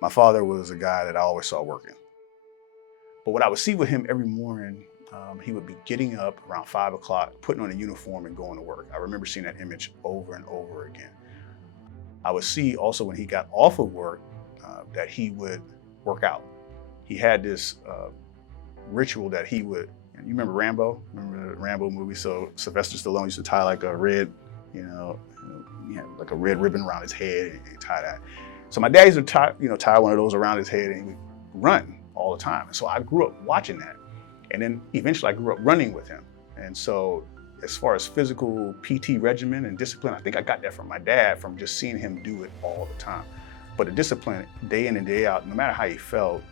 My father was a guy that I always saw working. But what I would see with him every morning, he would be getting up around 5 o'clock, putting on a uniform and going to work. I remember seeing that image over and over again. I would see also when he got off of work that he would work out. He had this ritual that he would, you remember Rambo? Remember the Rambo movie? So Sylvester Stallone used to tie like a red, like a red ribbon around his head and tie that. So my dad used to tie one of those around his head and he would run all the time. And so I grew up watching that. And then eventually I grew up running with him. And so as far as physical PT regimen and discipline, I think I got that from my dad from just seeing him do it all the time. But the discipline, day in and day out, no matter how he felt,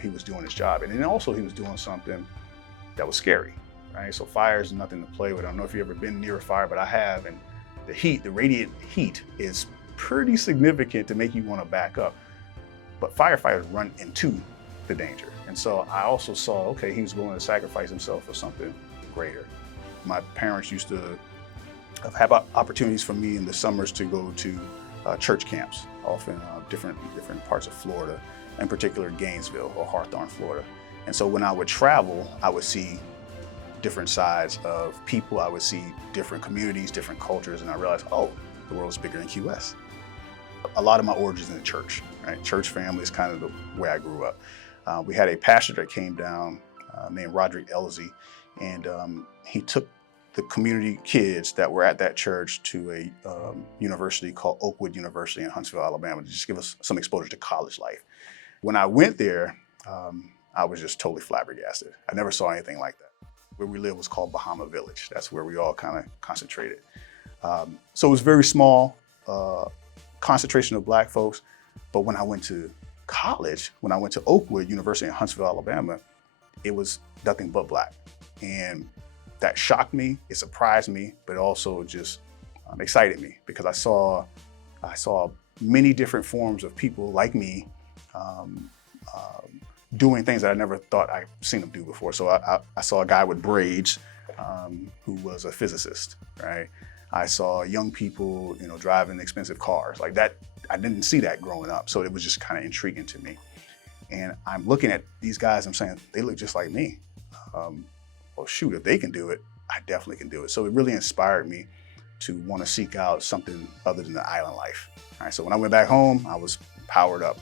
he was doing his job. And then also he was doing something that was scary, right? So fire is nothing to play with. I don't know if you've ever been near a fire, but I have. And the heat, the radiant heat is pretty significant to make you want to back up. But firefighters run into the danger. And so I also saw, okay, he was willing to sacrifice himself for something greater. My parents used to have opportunities for me in the summers to go to church camps, often different parts of Florida, in particular Gainesville or Hawthorne, Florida. And so when I would travel, I would see different sides of people. I would see different communities, different cultures, and I realized, oh, the world is bigger than Key West. A lot of my origins in the church, right? Church family is kind of the way I grew up. We had a pastor that came down named Roderick Elsie, and he took the community kids that were at that church to a university called Oakwood University in Huntsville, Alabama, to just give us some exposure to college life. When I went there, I was just totally flabbergasted. I never saw anything like that. Where we lived was called Bahama Village. That's where we all kind of concentrated. So it was very small concentration of Black folks. But when I went to college, when I went to Oakwood University in Huntsville, Alabama, it was nothing but Black. And that shocked me, it surprised me, but also just excited me because I saw many different forms of people like me doing things that I never thought I'd seen them do before. So I saw a guy with braids who was a physicist, right? I saw young people, driving expensive cars like that. I didn't see that growing up, so it was just kind of intriguing to me. And I'm looking at these guys, I'm saying, they look just like me. Well, shoot, if they can do it, I definitely can do it. So it really inspired me to want to seek out something other than the island life. All right, so when I went back home, I was powered up.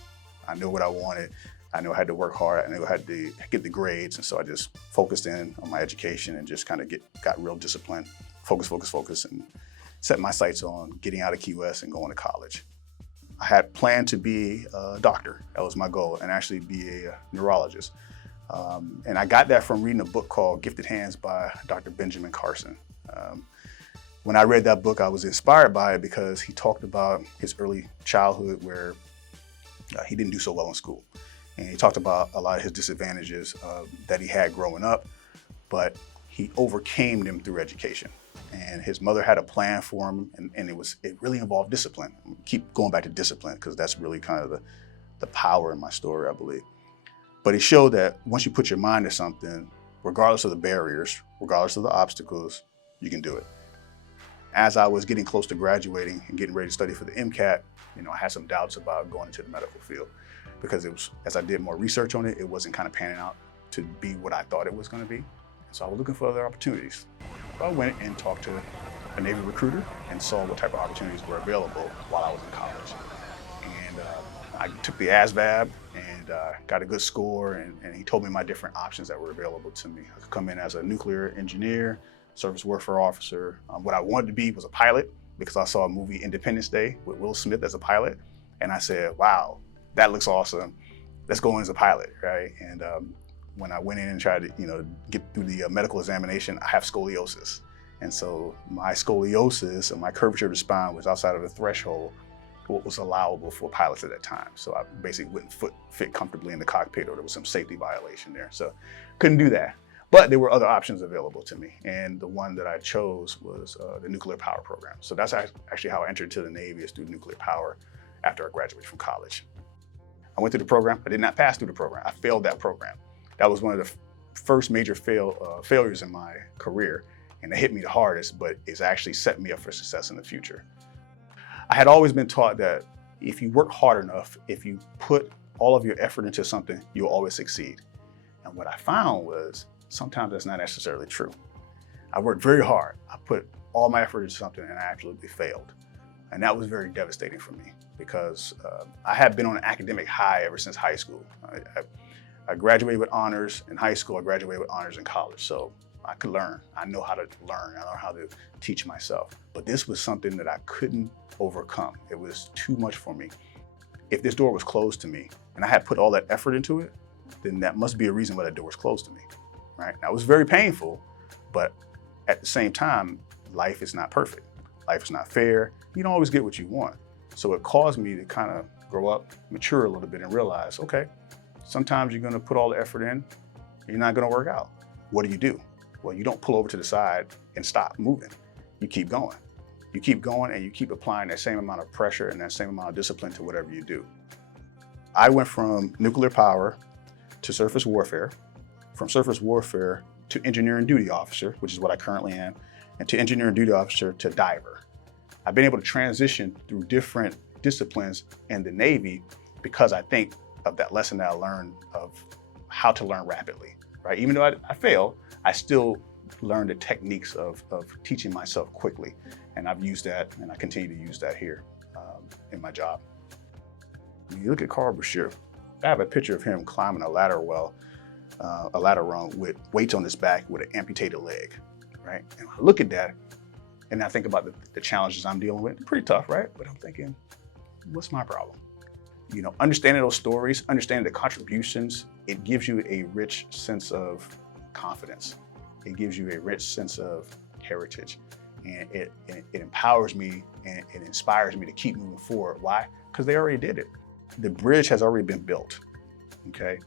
I knew what I wanted. I knew I had to work hard. I knew I had to get the grades. And so I just focused in on my education and just kind of got real disciplined, focus, and set my sights on getting out of Key West and going to college. I had planned to be a doctor. That was my goal, and actually be a neurologist. And I got that from reading a book called Gifted Hands by Dr. Benjamin Carson. When I read that book, I was inspired by it because he talked about his early childhood where he didn't do so well in school. And he talked about a lot of his disadvantages that he had growing up, but he overcame them through education. And his mother had a plan for him, and it really involved discipline. Keep going back to discipline because that's really kind of the power in my story, I believe. But he showed that once you put your mind to something, regardless of the barriers, regardless of the obstacles, you can do it. As I was getting close to graduating and getting ready to study for the MCAT, I had some doubts about going into the medical field because as I did more research on it, it wasn't kind of panning out to be what I thought it was going to be. So I was looking for other opportunities. So I went and talked to a Navy recruiter and saw what type of opportunities were available while I was in college. And I took the ASVAB and got a good score, and he told me my different options that were available to me. I could come in as a nuclear engineer, service warfare officer. What I wanted to be was a pilot because I saw a movie Independence Day with Will Smith as a pilot. And I said, wow, that looks awesome. Let's go in as a pilot, right? And when I went in and tried to, get through the medical examination, I have scoliosis. And so my scoliosis and my curvature of the spine was outside of the threshold what was allowable for pilots at that time. So I basically wouldn't fit comfortably in the cockpit, or there was some safety violation there. So couldn't do that. But there were other options available to me. And the one that I chose was the nuclear power program. So that's actually how I entered into the Navy, is through nuclear power after I graduated from college. I went through the program. I did not pass through the program. I failed that program. That was one of the first major failures in my career. And it hit me the hardest, but it's actually set me up for success in the future. I had always been taught that if you work hard enough, if you put all of your effort into something, you'll always succeed. And what I found was sometimes that's not necessarily true. I worked very hard. I put all my effort into something and I absolutely failed. And that was very devastating for me because I had been on an academic high ever since high school. I graduated with honors in high school. I graduated with honors in college. So I could learn. I know how to learn. I know how to teach myself. But this was something that I couldn't overcome. It was too much for me. If this door was closed to me and I had put all that effort into it, then that must be a reason why that door was closed to me, right? Now, it was very painful, but at the same time, life is not perfect. Life is not fair. You don't always get what you want. So it caused me to kind of grow up, mature a little bit and realize, okay, sometimes you're gonna put all the effort in, you're not gonna work out. What do? Well, you don't pull over to the side and stop moving. You keep going. You keep going and you keep applying that same amount of pressure and that same amount of discipline to whatever you do. I went from nuclear power to surface warfare, from surface warfare to engineer and duty officer, which is what I currently am, and to engineer and duty officer to diver. I've been able to transition through different disciplines in the Navy because I think of that lesson that I learned of how to learn rapidly, right? Even though I failed, I still learned the techniques of teaching myself quickly. And I've used that and I continue to use that here in my job. When you look at Carl Brashear, I have a picture of him climbing a ladder rung with weights on his back with an amputated leg, right? And I look at that and I think about the challenges I'm dealing with. Pretty tough, right? But I'm thinking, what's my problem? You know, understanding those stories, understanding the contributions, it gives you a rich sense of confidence. It gives you a rich sense of heritage. And it empowers me and it inspires me to keep moving forward. Why? Because they already did it. The bridge has already been built, okay?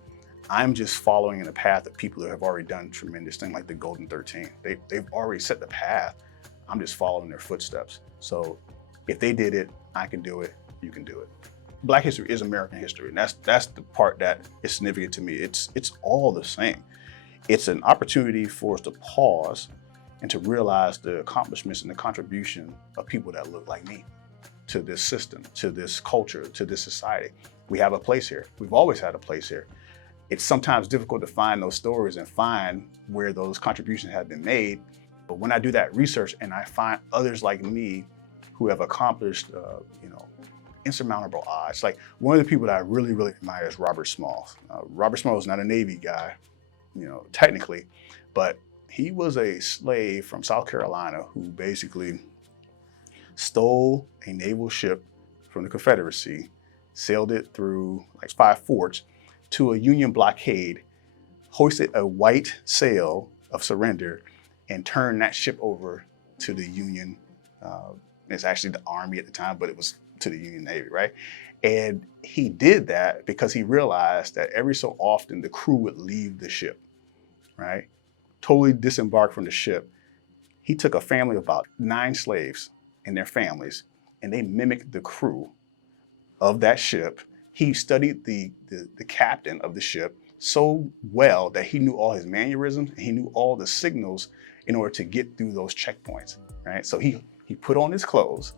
I'm just following in the path of people who have already done tremendous things like the Golden 13. They've already set the path. I'm just following their footsteps. So if they did it, I can do it, you can do it. Black history is American history, and that's the part that is significant to me. It's all the same. It's an opportunity for us to pause and to realize the accomplishments and the contribution of people that look like me to this system, to this culture, to this society. We have a place here. We've always had a place here. It's sometimes difficult to find those stories and find where those contributions have been made. But when I do that research and I find others like me who have accomplished, insurmountable odds. Like one of the people that I really, really admire is Robert Smalls. Robert Smalls is not a Navy guy, technically, but he was a slave from South Carolina who basically stole a naval ship from the Confederacy, sailed it through like 5 forts to a Union blockade, hoisted a white sail of surrender, and turned that ship over to the Union. It's actually the Army at the time, but it was to the Union Navy, right? And he did that because he realized that every so often the crew would leave the ship, right? Totally disembarked from the ship. He took a family of about 9 slaves and their families, and they mimicked the crew of that ship. He studied the captain of the ship so well that he knew all his mannerisms and he knew all the signals in order to get through those checkpoints, right? So he put on his clothes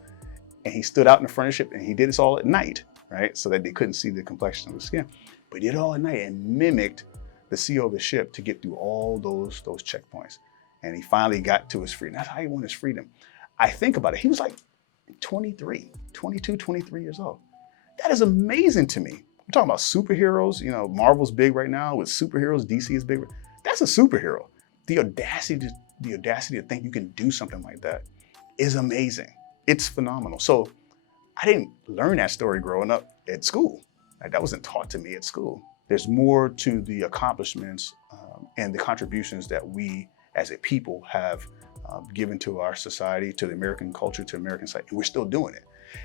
and he stood out in the front of the ship, and he did this all at night, right? So that they couldn't see the complexion of the skin. But he did it all at night and mimicked the CEO of the ship to get through all those checkpoints. And he finally got to his freedom. That's how he won his freedom. I think about it, he was like 22, 23 years old. That is amazing to me. We're talking about superheroes, Marvel's big right now with superheroes, DC is big. That's a superhero. The audacity to think you can do something like that is amazing. It's phenomenal. So I didn't learn that story growing up at school. Like, that wasn't taught to me at school. There's more to the accomplishments and the contributions that we as a people have given to our society, to the American culture, to American society, and we're still doing it.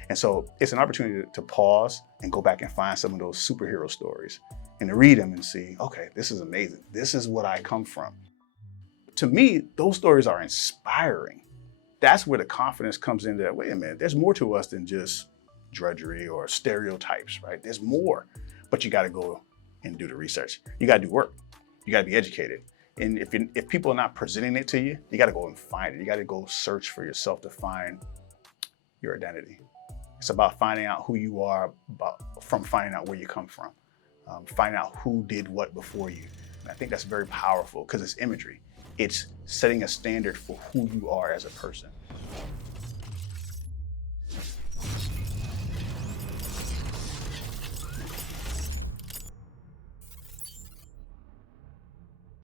And so it's an opportunity to pause and go back and find some of those superhero stories and to read them and see, okay, this is amazing. This is what I come from. To me, those stories are inspiring. That's where the confidence comes into that. Wait a minute, there's more to us than just drudgery or stereotypes, right? There's more, but you got to go and do the research. You got to do work. You got to be educated. And if people are not presenting it to you, you got to go and find it. You got to go search for yourself to find your identity. It's about finding out who you are, from finding out where you come from. finding out who did what before you. And I think that's very powerful because it's imagery. It's setting a standard for who you are as a person.